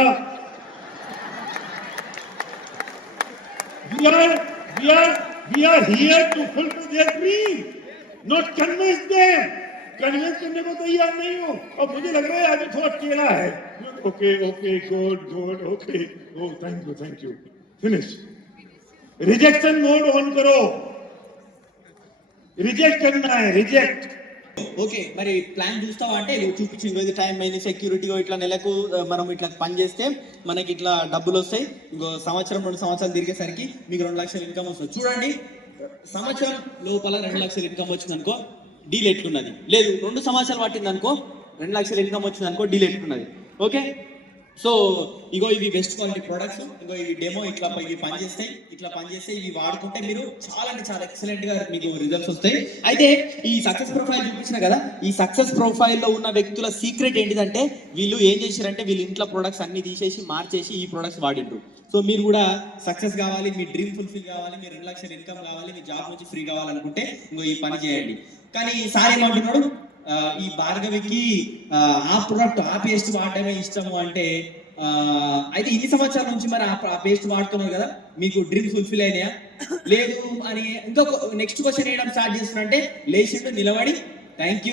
we are here to fulfill their dream, not convince them. Convince करने को तैयार नहीं हो. अब मुझे लग रहा है आज थोड़ा टेढ़ा है. Okay okay good good okay. Oh thank you finish. Rejection mode on करो. रिजेक्ट करना है, रिजेक्ट. ఓకే మరి ప్లాన్ చూస్తావా అంటే ఇదిగో చూపించింది, ఇది టైం మైనస్ సెక్యూరిటీ ఇట్లా నెలకు మనం ఇట్లా పని చేస్తే మనకి ఇట్లా డబ్బులు వస్తాయి. ఇంకో సంవత్సరం 2 సంవత్సరాలు తిరిగేసరికి మీకు 2 లక్షల ఇన్కమ్ వస్తుంది. చూడండి, సంవత్సరం లోపల 2 లక్షల ఇన్కమ్ వచ్చింది అనుకో, డీల్ ఎట్లున్నది. లేదు 2 సంవత్సరాలు పట్టింది అనుకో, 2 లక్షల ఇన్కమ్ వచ్చింది అనుకో, డీల్ ఎట్లున్నది. ఓకే, సో ఇగో ఇవి బెస్ట్ క్వాలిటీ ప్రొడక్ట్స్. ఇగో ఈ డెమో ఇట్లా ఇవి పనిచేస్తే ఇవి వాడుకుంటే మీరు చాలా అంటే చాలా ఎక్సలెంట్ గా మీకు రిజల్ట్స్ వస్తాయి. అయితే ఈ సక్సెస్ ప్రొఫైల్ చూపించిన కదా, ఈ సక్సెస్ ప్రొఫైల్ లో ఉన్న వ్యక్తుల సీక్రెట్ ఏంటిదంటే వీళ్ళు ఏం చేశారంటే వీళ్ళు ఇంట్లో ప్రొడక్ట్స్ అన్ని తీసేసి మార్చేసి ఈ ప్రొడక్ట్స్ వాడిండ్రు. సో మీరు కూడా సక్సెస్ కావాలి, మీ డ్రీమ్ ఫుల్ఫిల్ కావాలి, మీ 2 లక్షల ఇన్కమ్ కావాలి, మీ జాబ్ నుంచి ఫ్రీ కావాలనుకుంటే ఇంకో ఈ పని చేయండి. కానీ సార్ ఏమంటున్నాడు, ఈ భార్గవికి ఆ ప్రొడక్ట్ ఆ పేస్ట్ వాడటమే ఇష్టము అంటే, అయితే ఇన్ని సంవత్సరాల నుంచి మరి ఆ పేస్ట్ వాడుతున్నారు కదా, మీకు డ్రీమ్ ఫుల్ఫిల్ అయినాయా లేదు అని ఇంకొక నెక్స్ట్ క్వశ్చన్ వేయడం స్టార్ట్ చేస్తున్నంటే లేచిండు, నిలబడి థ్యాంక్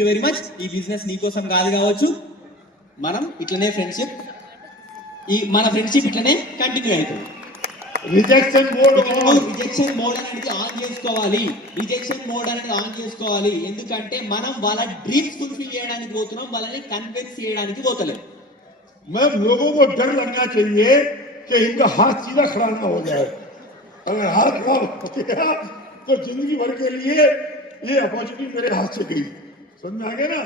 యూ వెరీ మచ్, ఈ బిజినెస్ నీకోసం కాదు కావచ్చు, మనం ఇట్లనే మన ఫ్రెండ్షిప్ ఇట్లనే కంటిన్యూ అవుతుంది. రిజెక్షన్ మోడ్ అనేది ఆన్ చేసుకోవాలి. ఎందుకంటే మనం వాళ్ళ డ్రీమ్స్ ఫుల్ఫిల్ చేయడానికి పోతున్నాం, వాళ్ళని కన్విన్స్ చేయడానికి పోతలేదు. मैं लोगों को डर लगना चाहिए कि इनका हाथ सीधा खड़ा ना हो जाए. अगर हाथ खड़ा हो गया तो जिंदगी भर के लिए ये अपॉर्चुनिटी मेरे हाथ से गई. समझ में आ गया ना?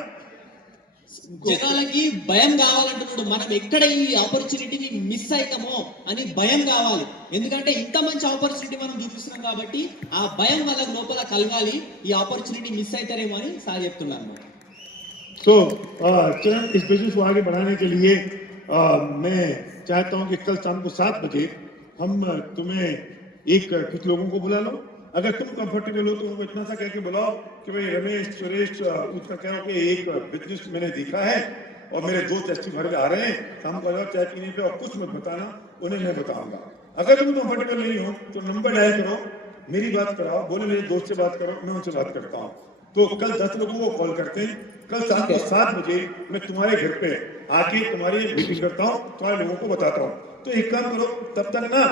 జనాలకి భయం కావాలంటున్నాడు. మనం ఎక్కడ ఈ ఆపర్చునిటీని మిస్ అవుతామో అని భయం కావాలి. ఎందుకంటే ఇంత మంచి ఆపర్చునిటీ మనం చూపిస్తున్నాం కాబట్టి ఆ భయం వాళ్ళ లోపల కలగాలి. ఈ ఆపర్చునిటీ మిస్ అవుతారేమో అని సార్ చెప్తున్నారు. तो चरण इस बिजनेस को आगे बढ़ाने के लिए मैं चाहता हूं कि कल शाम को 7 बजे हम तुम्हें कुछ लोगों को बुला लो. अगर तुम कंफर्टेबल हो तो उनको इतना सा कह के बुलाओ कि भाई रमेश सुरेश उसका कहो कि एक बिजनेस मैंने देखा है और मेरे दोस्त एसटी भर आ रहे हैं, शाम को जाओ चाय पीने पे और कुछ मत बताना, उन्हें मैं बताऊंगा. अगर तुम कंफर्टेबल नहीं हो तो नंबर डायल करो, मेरी बात कराओ, बोले मेरे दोस्त से बात करो, मैं उनसे बात करता हूँ. तो कल 10 लोगों को कॉल करते हैं. कल शाम को 7 बजे मैं तुम्हारे घर पे आके तुम्हारी मीटिंग करता हूँ, तुम्हारे लोगों को बताता हूँ. तो एक काम करो, तब तक ना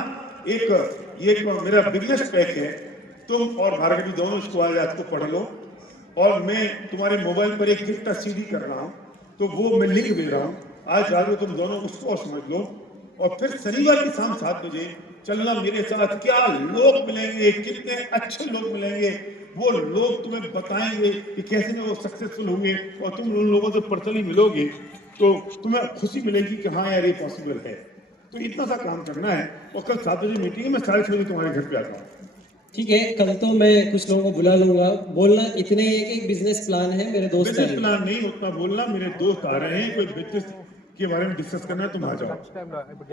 एक मेरा बिजनेस पैक है, तुम और भार्गवी दोनों इसको आज रात को पढ़ लो, और मैं तुम्हारे मोबाइल पर एक गिफ्ट सीडी कर रहा हूँ, तो वो मैं लिख दे रहा हूँ, आज रात को तुम दोनों उसको और समझ लो, और फिर शनिवार की शाम 7 बजे चलना मेरे साथ। क्या लोग मिलेंगे, कितने अच्छे लोग मिलेंगे, वो लोग तुम्हें बताएंगे कि कैसे वो सक्सेसफुल होंगे, और तुम उन लोगों से पर्सनली मिलोगे तो तुम्हें खुशी मिलेगी कि हाँ यार ये पॉसिबल है। तो इतना सा काम करना है, और कल 7 बजे मीटिंग है, मैं 6:30 बजे तुम्हारे घर पे आता हूँ। ठीक है, कल तो मैं कुछ लोगों को बुला लूंगा। बोलना इतने ही है कि एक बिजनेस प्लान है, मेरे दोस्त बिजनेस आएंगे। प्लान नहीं उतना बोलना, मेरे दोस्त आ रहे हैं, कोई बिजनेस के बारे में डिस्कस करना है, तुम आ जाओ,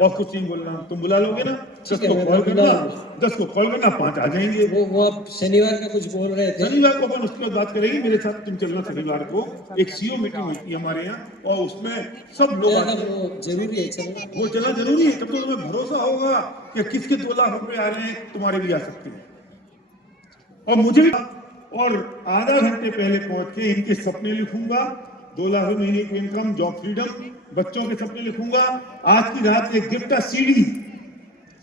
और कुछ नहीं बोलना। तुम बुला लोगे ना, 10 है, को मैं कॉल बुला करना, लूंगा। 10 को कॉल करना, 5 आ जाएंगे। वो आप शनिवार का कुछ बोल रहे थे। शनिवार को अपन उसके बाद बात करेंगे, मेरे साथ तुम चलना। शनिवार को एक सीओ मीटिंग होती है हमारे यहाँ, और उसमें सब लोग आते हैं। वो जरूरी है, चलो। वो चलना जरूरी है, तब तो तुम्हें भरोसा होगा कि किसके 2 लाख रुपए आ रहे हैं, तुम्हारे भी आ सकते हैं। और मुझे भी, और आधा घंटे पहले पहुंच के इनके सपने लिखूंगा, 2 लाख महीने की इनकम, जॉब फ्रीडम, बच्चों के सपने लिखूंगा। आज की रात एक गिफ्ट सीडी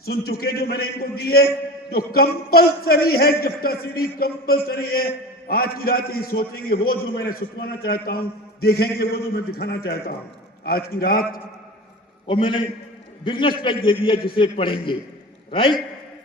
सुन चुके जो मैंने इनको दी है, जो कंपलसरी है, गिफ्ट सीडी कंपलसरी है। आज की रात ये सोचेंगे वो जो मैंने सुनवाना चाहता हूं, देखेंगे वो जो मैं दिखाना चाहता हूं आज की रात। और मैंने बिजनेस पैक दे दिया जिसे पढ़ेंगे, राइट।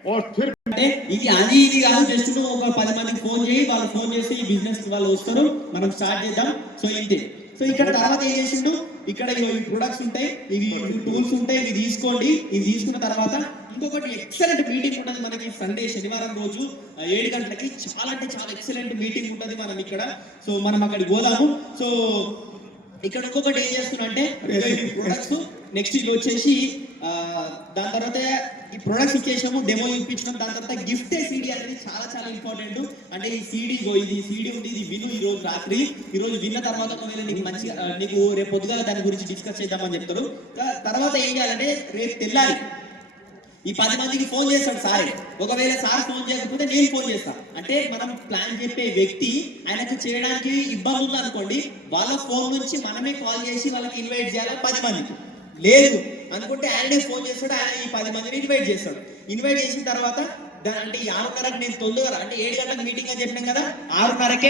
और फिर అంటే ఇది అది ఇది కాదు, జస్ట్ నువ్వు ఒక 10 మందికి ఫోన్ చేయి, వాళ్ళు ఫోన్ చేసి ఈ బిజినెస్ వాళ్ళు వస్తారు, మనం స్టార్ట్ చేద్దాం. సో ఇంతే. సో ఇక్కడ తర్వాత ఏం చేసిండు, ఇక్కడ ఈ ప్రొడక్ట్స్ ఉంటాయి, ఇవి టూల్స్ ఉంటాయి, ఇవి తీసుకోండి. ఇవి తీసుకున్న తర్వాత ఇంకొకటి ఎక్సలెంట్ మీటింగ్ ఉంటుంది మనకి సండే శనివారం రోజు 7 గంటలకి. చాలా అంటే చాలా ఎక్సలెంట్ మీటింగ్ ఉంటుంది మనం ఇక్కడ. సో మనం అక్కడికి పోదాము. సో ఇక్కడ ఇంకొకటి ఏం చేస్తున్నా అంటే ప్రొడక్ట్స్ నెక్స్ట్ ఇది వచ్చేసి దాని తర్వాత ఈ ప్రొడక్ట్స్ ఇచ్చేసాము, డెమో ఇప్పించడం, దాని తర్వాత గిఫ్ట్ సీడీ అనేది చాలా చాలా ఇంపార్టెంట్. అంటే ఈ సీడీ ఇది సీడీ ఉంది, ఇది విను ఈ రోజు రాత్రి. ఈ రోజు విన్న తర్వాత ఒకవేళ నీకు మంచిగా నీకు రేపు పొద్దుగాల దాని గురించి డిస్కస్ చేద్దామని చెప్తారు. తర్వాత ఏం చేయాలంటే రేపు తెల్లారి ఈ 10 మందికి ఫోన్ చేస్తాడు సార్. ఒకవేళ సార్ ఫోన్ చేయకపోతే నేను ఫోన్ చేస్తా. అంటే మనం ప్లాన్ చెప్పే వ్యక్తి ఆయనకు చేయడానికి ఇబ్బంది ఉంది అనుకోండి, వాళ్ళ ఫోన్ నుంచి మనమే కాల్ చేసి వాళ్ళకి ఇన్వైట్ చేయాలి 10 మందికి. లేదు అనుకుంటే ఆయనే ఫోన్ చేస్తాడు, ఆయన ఈ 10 మందిని ఇన్వైట్ చేస్తాడు. ఇన్వైట్ చేసిన తర్వాత అంటే 6:30కి నేను తొందరగా అంటే 7 గంటలకు మీటింగ్ అని చెప్పినాం కదా, 6:30కే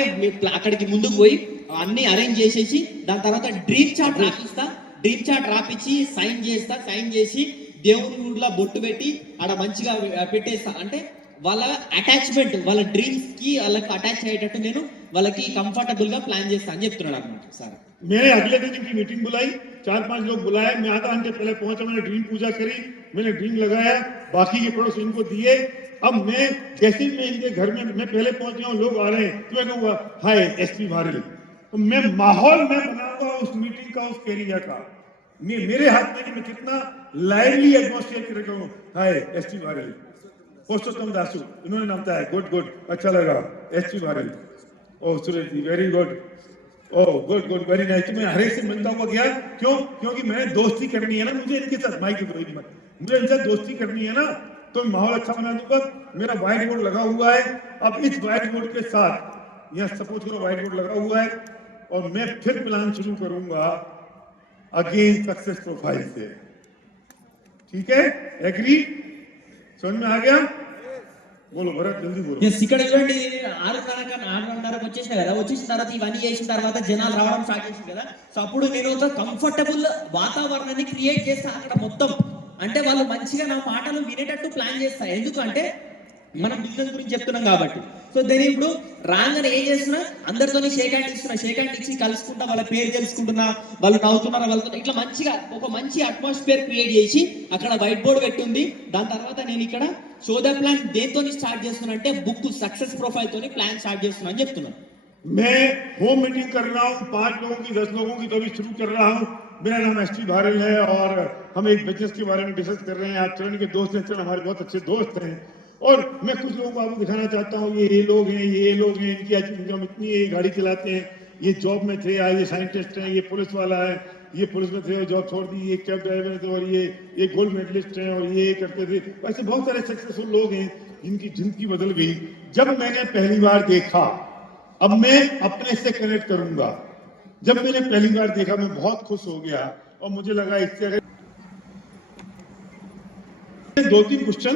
అక్కడికి ముందుకు పోయి అన్ని అరేంజ్ చేసేసి దాని తర్వాత డ్రీమ్ చార్ట్ రాపిస్తా. డ్రీమ్ చార్ట్ రాపించి సైన్ చేస్తా. సైన్ చేసి దేవుని గుడిలో బొట్టు పెట్టి ఆడ మంచిగా పెట్టేస్తా. అంటే వాళ్ళ అటాచ్మెంట్, వాళ్ళ డ్రీమ్స్ కి వాళ్ళకి అటాచ్ అయ్యేటట్టు నేను వాళ్ళకి కంఫర్టబుల్ గా ప్లాన్ చేస్తా అని చెప్తున్నాడు అనమాట సార్. मैंने अगले दिन की मीटिंग बुलाई, 4-5 लोग बुलाए, मैं आधा घंटे पहले पहुंचा, मैंने ड्रीम पूजा करी, मैंने ड्रीम लगाया, बाकी के प्रोडक्ट्स इनको दिए। अब मैं जैसे ही मैं इनके घर में मैं पहले पहुंच गया हूं, लोग आ रहे हैं, तो मैं कहूंगा हाय एसपी भारल, तो मैं माहौल में बनाऊंगा उस मीटिंग का, उस एरिया का। मेरे हाथ में कि मैं कितना लाइवली एटमॉस्फेयर कर रहा हूं। हाय एसपी भारल, पुरुषोत्तम दासू, इन्होंने नाम बताया, गुड गुड, अच्छा लगा, एसपी भारल, ओ Suresh ji very good, oh good good very nice. मैं हरे से मिलता हुआ गया, क्यों? क्योंकि मैंने दोस्ती करनी है ना, मुझे इनके साथ माइक विरोधी मत, मुझे इनसे दोस्ती करनी है ना, तो माहौल अच्छा बना दूंगा। मेरा व्हाइट बोर्ड लगा हुआ है, अब इस व्हाइट बोर्ड के साथ यहाँ सपोज करो व्हाइट बोर्ड लगा हुआ है, और मैं फिर प्लान शुरू करूंगा अगेन सक्सेस प्रोफाइल से। ठीक है, एग्री? समझ में आ गया? बोलो भरत, जल्दी बोलो। ఎస్, ఇక్కడ చూడండి 6:30కి వచ్చేసిన కదా. వచ్చేసిన తర్వాత ఇవన్నీ చేసిన తర్వాత జనాలు రావడం స్టార్ట్ చేసింది కదా. సో అప్పుడు నేను ఒక కంఫర్టబుల్ వాతావరణాన్ని క్రియేట్ చేస్తా అక్కడ మొత్తం. అంటే వాళ్ళు మంచిగా నా మాటలు వినేటట్టు ప్లాన్ చేస్తా. ఎందుకంటే మనం బిజినెస్ గురించి చెప్తున్నాం కాబట్టి. సో నేను ఇప్పుడు రాగానే ఏం చేస్తున్నా, అందరితోని షేక్ హ్యాండ్ ఇస్తున్నా. షేక్ హ్యాండ్ ఇచ్చి కలుసుకుంటా, వాళ్ళ పేరు తెలుసుకుంటున్నా, వాళ్ళు నవ్వుతున్నారా వాళ్ళతో, ఇట్లా మంచిగా ఒక మంచి అట్మాస్ఫియర్ క్రియేట్ చేసి అక్కడ వైట్ బోర్డ్ పెట్టుంది. దాని తర్వాత నేను ఇక్కడ షో ద ప్లాన్ దేంతో స్టార్ట్ చేస్తున్నా అంటే బుక్ సక్సెస్ ప్రొఫైల్ తోని ప్లాన్ స్టార్ట్ చేస్తున్నా అని చెప్తున్నాను. मैं होम मीटिंग कर रहा हूँ, 5 लोगों की 10 लोगों की तो अभी शुरू कर रहा हूँ। मेरा नाम एसपी भारल है और हम एक बिजनेस के बारे में डिस्कस कर रहे हैं। आप चरण के दोस्त हैं, चरण हमारे बहुत अच्छे दोस्त हैं, और मैं कुछ लोगों को आपको दिखाना चाहता हूँ। ये लोग हैं, ये लोग हैं, इनकी आज इनकम इतनी है, ये गाड़ी चलाते हैं, ये जॉब में थे, आज ये साइंटिस्ट हैं, ये पुलिस वाला है, ये पुलिस में थे और जॉब छोड़ दी, ये कैब ड्राइवर थे, और ये गोल्ड मेडलिस्ट हैं, और ये करते थे। ऐसे बहुत सारे सक्सेसफुल लोग हैं जिनकी जिंदगी बदल गई जब मैंने पहली बार देखा। अब मैं अपने से कनेक्ट करूंगा। जब मैंने पहली बार देखा मैं बहुत खुश हो गया, और मुझे लगा इससे अगर 2-3 क्वेश्चन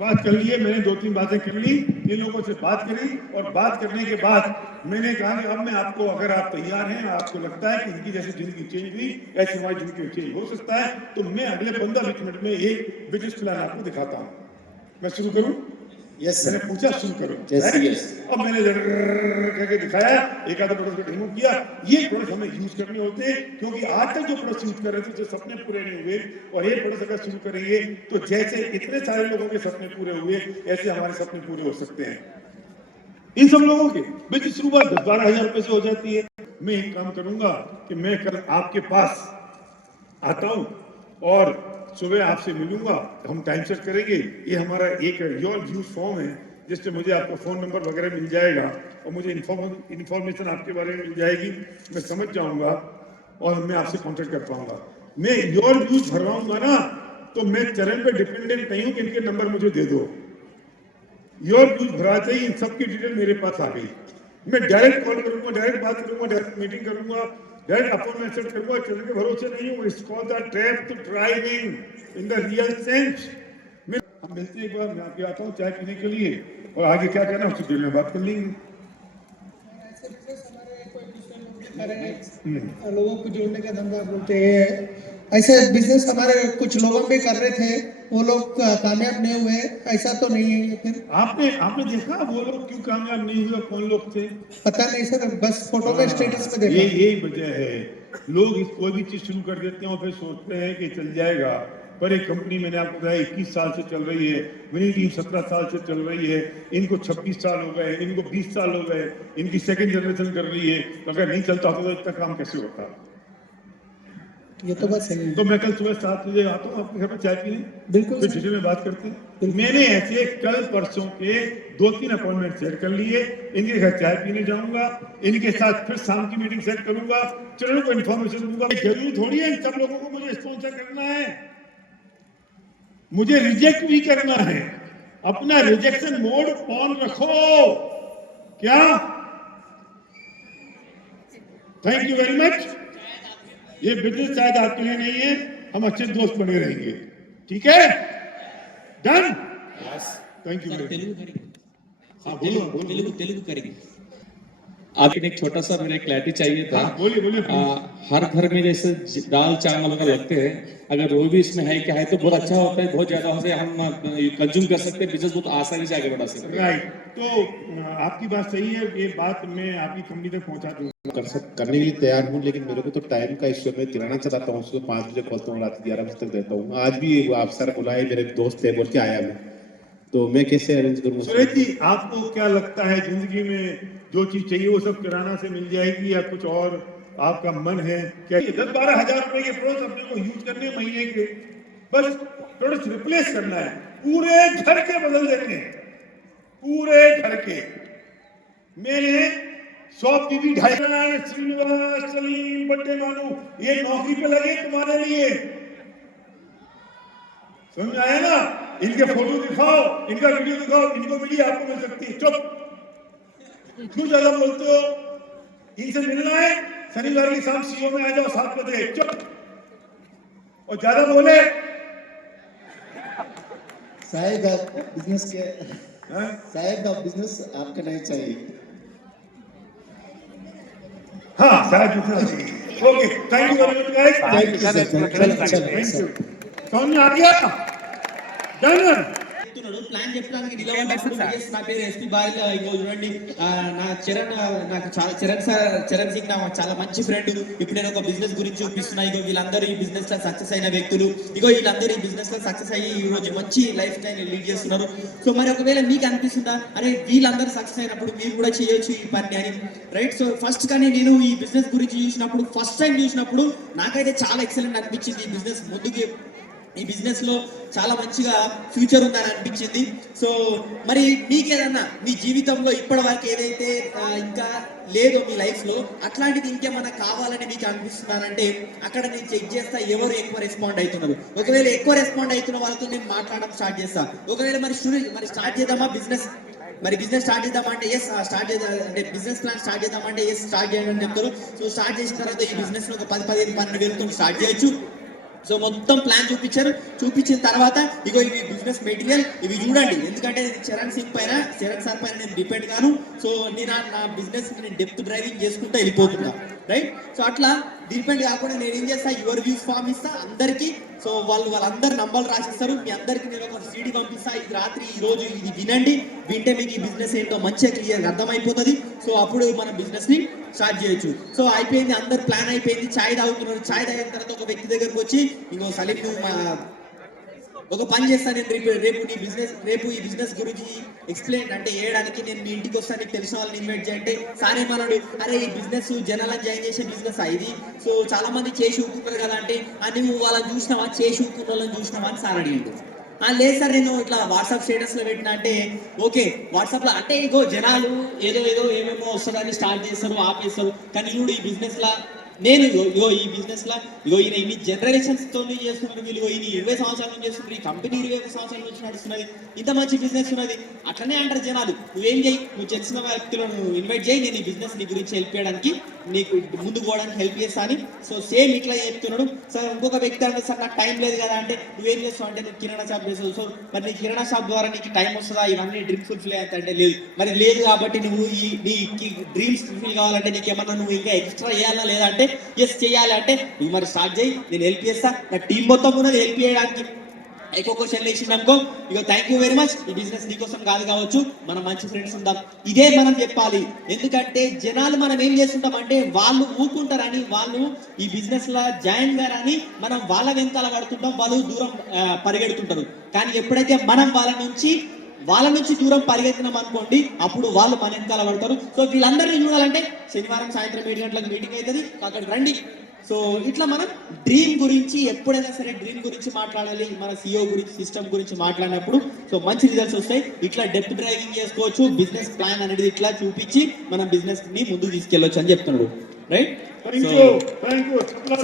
बात कर लिए, मैंने 2-3 बातें कर ली, इन लोगों से बात करी और बात करने के बाद मैंने कहा कि अब मैं आपको, अगर आप तैयार हैं, आपको लगता है कि इनकी जैसे जिंदगी चेंज हुई ऐसे हमारी जिंदगी चेंज हो सकता है, तो मैं अगले 15-20 मिनट में एक बिजनेस प्लान आपको दिखाता हूँ। मैं शुरू करूँ? यस मैंने सर, पूछा शुरू करो। Yes, Right? yes. अब मैंने करके दिखाया, एक आधा प्रोडक्ट को डेमो किया। ये प्रोडक्ट हमें यूज करने होते हैं, क्योंकि आज तक जो प्रोडक्ट यूज कर रहे थे, जो सपने पूरे नहीं हुए, और ये प्रोडक्ट अगर शुरू करेंगे तो जैसे इतने सारे लोगों के सपने पूरे हुए, ऐसे हमारे सपने पूरे हो सकते हैं। इन सब लोगों के बिजनेस शुरुआत 10-12 हजार रुपए से हो जाती है। मैं एक काम करूंगा कि मैं कल आपके पास आता हूं और सुबह आपसे मिलूंगा, हम टाइम सेट करेंगे। ये हमारा एक योर व्यूज फॉर्म है, जिससे मुझे आपका फोन नंबर वगैरह मिल जाएगा और मुझे इन्फॉर्मेशन आपके बारे में मिल जाएगी, मैं समझ जाऊंगा और मैं आपसे कांटेक्ट कर पाऊंगा। मैं योर व्यूज भरवाऊंगा ना, तो मैं चरण पे डिपेंडेंट नहीं हूं कि इनके नंबर मुझे दे दो। योर व्यूज भराते ही इन सबकी डिटेल मेरे पास आ गई। मैं डायरेक्ट कॉल करूंगा, डायरेक्ट बात करूंगा, डायरेक्ट मीटिंग करूंगा, डायरेक्ट अपॉइंटमेंट सेट करूंगा। चरण के भरोसे नहीं हूं। It's called the trap to driving in the real sense. हम मिलते हैं एक बार, मैं आपके आता हूँ चाय पीने के लिए, और आगे क्या करना है उसकी डिटेल में बात कर लेंगे। लोगों को जोड़ने का धंधा बोलते हैं, ऐसे बिजनेस हमारे कुछ लोगों भी कर रहे थे, वो लोग कामयाब नहीं हुए, ऐसा तो नहीं है। फिर आपने देखा वो लोग क्यों कामयाब नहीं हुए, कौन लोग थे? पता नहीं सर, बस फोटो में स्टेटस में देखा। यही वजह है, लोग कोई भी चीज शुरू कर देते हैं और फिर सोचते हैं कि चल जाएगा। पर एक कंपनी मैंने आपको बताया 21 साल से चल रही है, मेरी टीम 17 साल से चल रही है, इनको 26 साल हो गए, इनको 20 साल हो गए, इनकी सेकंड जनरेशन कर रही है। तो अगर नहीं चलता होता तो इतना काम कैसे होता? ये तो बात सही है। तो मैं कल सुबह 7 बजे आता हूँ आपके घर में चाय पीने, बिल्कुल फिर डिटेल में बात करते हैं। मैंने ऐसे कल परसों के 2-3 अपॉइंटमेंट सेट कर लिए, इनके घर चाय पीने जाऊंगा, इनके साथ फिर शाम की मीटिंग सेट करूंगा, चरणों को इन्फॉर्मेशन दूंगा। जरूरी थोड़ी है इन सब लोगों को मुझे स्पॉन्सर करना है, मुझे रिजेक्ट भी करना है। अपना रिजेक्शन मोड ऑन रखो। क्या? Thank you very much. ये बिजनेस शायद आपके लिए नहीं है, हम अच्छे दोस्त बने रहेंगे, ठीक है? Done? Thank you very much. हाँ बोलो बोलो। తెలుగు करेंगे। आपके एक छोटा सा मेरे क्लैरिटी चाहिए था। हाँ, बोलिए बोलिए। हर घर में जैसे दाल चावल वगैरह लगते हैं, अगर वो भी इसमें है क्या है तो बहुत अच्छा होता है, बहुत ज्यादा होता है, हम कंज्यूम कर सकते हैं, बिजनेस बहुत आसानी से आगे बढ़ा सकते हैं। राइट, तो आपकी बात सही है, ये बात मैं आपकी कंपनी तक पहुंचा दूंगा। करने के लिए तैयार हूँ, लेकिन मेरे को तो टाइम का इश्यू है। मैं किराना चलाता हूँ, सुबह 5 बजे खोलता हूँ, रात 11 बजे तक रहता हूँ। आज भी वो अफसर बुलाए, मेरे दोस्त है बोल के आया मैं, तो मैं कैसे अरेंज करूँ? सुरेश जी, आपको क्या लगता है जिंदगी में जो चीज चाहिए वो सब किराना से मिल जाएगी या कुछ और आपका मन है क्या? 10-12 हजार रुपए के प्रोडक्ट अपने को यूज करने महीने के, बस प्रोडक्ट रिप्लेस करना है, पूरे घर के बदल देने हैं, पूरे घर के। मैंने शॉप की भी श्रीनिवास सलीम बड्डे मानू, ये नौकरी पे लगे तुम्हारे लिए, समझ आया ना? इनके फोटो दिखाओ, इनका वीडियो दिखाओ, इनको मिली आपको मिल सकती है। चुप, क्यों ज्यादा बोलते हो? इनसे मिलना है, शनिवार की शाम सीओ में आ जाओ 7 बजे। चुप, और ज्यादा बोले साहेब आप बिजनेस के साहेब आप बिजनेस आपका नहीं चाहिए। हाँ शायद दूसरा चाहिए। Okay, thank you very much guys. Thank you sir, thank you. समझ में आ गया? डन। చెప్తున్నాడు ప్లాన్ చెప్పడానికి నిలబడ్డప్పుడు yes, నా పేరు ఎస్పీ బాయ్, ఇంకో చూడండి నా చరణ్, నాకు చాలా చరణ్ సింగ్ నా చాలా మంచి ఫ్రెండ్. ఇప్పుడు నేను ఒక బిజినెస్ గురించి చూపిస్తున్నా. ఇగో వీళ్ళందరూ ఈ బిజినెస్ లో సక్సెస్ అయిన వ్యక్తులు, ఇగో వీళ్ళందరూ ఈ బిజినెస్ లో సక్సెస్ అయ్యి ఈ రోజు మంచి లైఫ్ స్టైల్ లీడ్ చేస్తున్నారు. సో మరి ఒకవేళ మీకు అనిపిస్తుందా అరే వీళ్ళందరూ సక్సెస్ అయినప్పుడు మీరు కూడా చేయొచ్చు ఈ పని అని, రైట్? సో ఫస్ట్ కానీ నేను ఈ బిజినెస్ గురించి చూసినప్పుడు, ఫస్ట్ టైం చూసినప్పుడు నాకైతే చాలా ఎక్సలెంట్ అనిపించింది. ఈ బిజినెస్ ముందుకి, ఈ బిజినెస్ లో చాలా మంచిగా ఫ్యూచర్ ఉందని అనిపించింది. సో మరి మీకేదన్నా మీ జీవితంలో ఇప్పటి వరకు ఏదైతే ఇంకా లేదో మీ లైఫ్ లో, అట్లాంటిది ఇంకేమన్నా కావాలని మీకు అనిపిస్తున్నారంటే అక్కడ నేను చెక్ చేస్తా ఎవరు ఎక్కువ రెస్పాండ్ అవుతున్నారు. ఒకవేళ ఎక్కువ రెస్పాండ్ అవుతున్న వాళ్ళతో నేను మాట్లాడడం స్టార్ట్ చేస్తా. ఒకవేళ మరి స్టార్ట్ చేద్దామా బిజినెస్, మరి బిజినెస్ స్టార్ట్ చేద్దామంటే ఎస్ స్టార్ట్ చేద్దాం, అంటే బిజినెస్ ప్లాన్ స్టార్ట్ చేద్దామంటే ఎస్ స్టార్ట్ చేయండి అని చెప్తారు. సో స్టార్ట్ చేసిన తర్వాత ఈ బిజినెస్ లో ఒక 10-15-12 వేలతో స్టార్ట్ చేయొచ్చు. సో మొత్తం ప్లాన్ చూపించారు. చూపించిన తర్వాత ఇగో ఇవి బిజినెస్ మెటీరియల్, ఇవి చూడండి. ఎందుకంటే చరణ్ సార్ పైన నేను డిపెండ్ కాను. సో నేను నా బిజినెస్ నేను డెప్త్ డ్రైవింగ్ చేసుకుంటూ వెళ్ళిపోతున్నా, రైట్. సో అట్లా డిపెండ్ కాకుండా నేను ఏం చేస్తా, యువర్ వ్యూస్ ఫామ్ ఇస్తా అందరికి. సో వాళ్ళందరు నంబర్లు రాసిస్తారు. మీ అందరికి నేను ఒక సీడీ పంపిస్తా, ఇది రాత్రి ఈ రోజు ఇది వినండి, వింటే మీకు ఈ బిజినెస్ ఏంటో మంచిగా క్లియర్ అర్థమైపోతుంది. సో అప్పుడు మన బిజినెస్ ని స్టార్ట్ చేయొచ్చు. సో అయిపోయింది, అందరు ప్లాన్ అయిపోయింది, ఛాయ్ తాగుతున్నారు. ఛాయ్ తాగిన తర్వాత ఒక వ్యక్తి దగ్గరకు వచ్చి, ఇంకో సలీం నువ్వు ఒక పని చేస్తాను, నేను రేపు ఈ బిజినెస్ గురించి ఎక్స్ప్లెయిన్ అంటే చేయడానికి నేను మీ ఇంటికి వస్తాను, నీకు తెలిసిన వాళ్ళని ఇన్వైట్ చేయంటే సార్ ఏమన్నాడు, అరే ఈ బిజినెస్ జనాలను జాయిన్ చేసే బిజినెస్ ఇది, సో చాలా మంది చేసి ఊరుకుంటారు కదా అంటే, నువ్వు వాళ్ళని చూసినావా, చేసి ఊరుకున్న వాళ్ళని చూసినావా అని సార్ అడిగిండు. లేదు సార్ నేను ఇట్లా వాట్సాప్ స్టేటస్ లో పెట్టినా అంటే, ఓకే వాట్సాప్ లో అంటే ఇగో జనాలు ఏదో ఏమేమో వస్తుందని స్టార్ట్ చేస్తారు, ఆపేస్తారు. కానీ ఇప్పుడు ఈ బిజినెస్ లా నేను ఇగో ఈ బిజినెస్ లా ఈయన ఇన్ని జనరేషన్స్ తో చేస్తున్నారు, వీళ్ళు ఈయన 20 సంవత్సరాల నుంచి చేస్తున్నారు, ఈ కంపెనీ 20 సంవత్సరాల నుంచి నడుస్తున్నది, ఇంత మంచి బిజినెస్ ఉన్నది. అట్లనే అంటారు జనాలు. నువ్వేం చేయి, నువ్వు తెలిసిన వ్యక్తులను ఇన్వైట్ చేయి, నేను ఈ బిజినెస్ నీ గురించి హెల్ప్ చేయడానికి, నీకు ముందుకు పోవడానికి హెల్ప్ చేస్తా అని. సో సేమ్ ఇట్లా చెప్తున్నాడు సార్. ఇంకొక వ్యక్తి అంటే, సార్ నాకు టైం లేదు కదా అంటే, నువ్వేం చేస్తావు అంటే, నువ్వు కిరాణా షాప్ చేస్తావు. సో మరి నీ కిరాణా షాప్ ద్వారా నీకు టైం వస్తుందా, ఇవన్నీ డ్రీమ్ ఫుల్ఫిల్ అంటే లేదు. మరి లేదు కాబట్టి నువ్వు నీ డ్రీమ్స్ ఫుల్ఫిల్ కావాలంటే నీకేమన్నా నువ్వు ఇంకా ఎక్స్ట్రా చేయాలా లేదా అంటే, చేయాలి అంటే నువ్వు మరి స్టార్ట్ చేయి, నేను హెల్ప్ చేస్తా, నా టీం మొత్తం ఉన్నది హెల్ప్ చేయడానికి. ఎక్కువ క్వశ్చన్ వేసింది అనుకో, ఇక థ్యాంక్ యూ వెరీ మచ్, ఈ బిజినెస్ నీకోసం కాదు కావచ్చు, మనం మంచి ఫ్రెండ్స్ ఉందాం, ఇదే మనం చెప్పాలి. ఎందుకంటే జనాలు మనం ఏం చేస్తుంటాం అంటే, వాళ్ళు ఊరుకుంటారని, వాళ్ళు ఈ బిజినెస్ లా జాయిన్ గారని మనం వాళ్ళ వెనకాల పడుతుంటాం, వాళ్ళు దూరం పరిగెడుతుంటారు. కానీ ఎప్పుడైతే మనం వాళ్ళ నుంచి దూరం పరిగెత్తినాం అనుకోండి, అప్పుడు వాళ్ళు మన వెనకాల పడతారు. సో వీళ్ళందరినీ చూడాలంటే శనివారం సాయంత్రం 7 గంటలకు మీటింగ్ అవుతుంది, అక్కడికి రండి. సో ఇట్లా మనం డ్రీమ్ గురించి ఎప్పుడైనా సరే డ్రీమ్ గురించి మాట్లాడాలి, మన సిఓ గురించి, సిస్టమ్ గురించి మాట్లాడినప్పుడు సో మంచి రిజల్ట్స్ వస్తాయి. ఇట్లా డెప్త్ డ్రైవింగ్ చేసుకోవచ్చు, బిజినెస్ ప్లాన్ అనేది ఇట్లా చూపించి మనం బిజినెస్ ని ముందుకు తీసుకెళ్ళొచ్చు అని చెప్తున్నాడు, రైట్.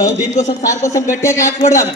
సో దీనికోసం సార్ కోసం గట్టిగా క్లాప్ కొడదాం.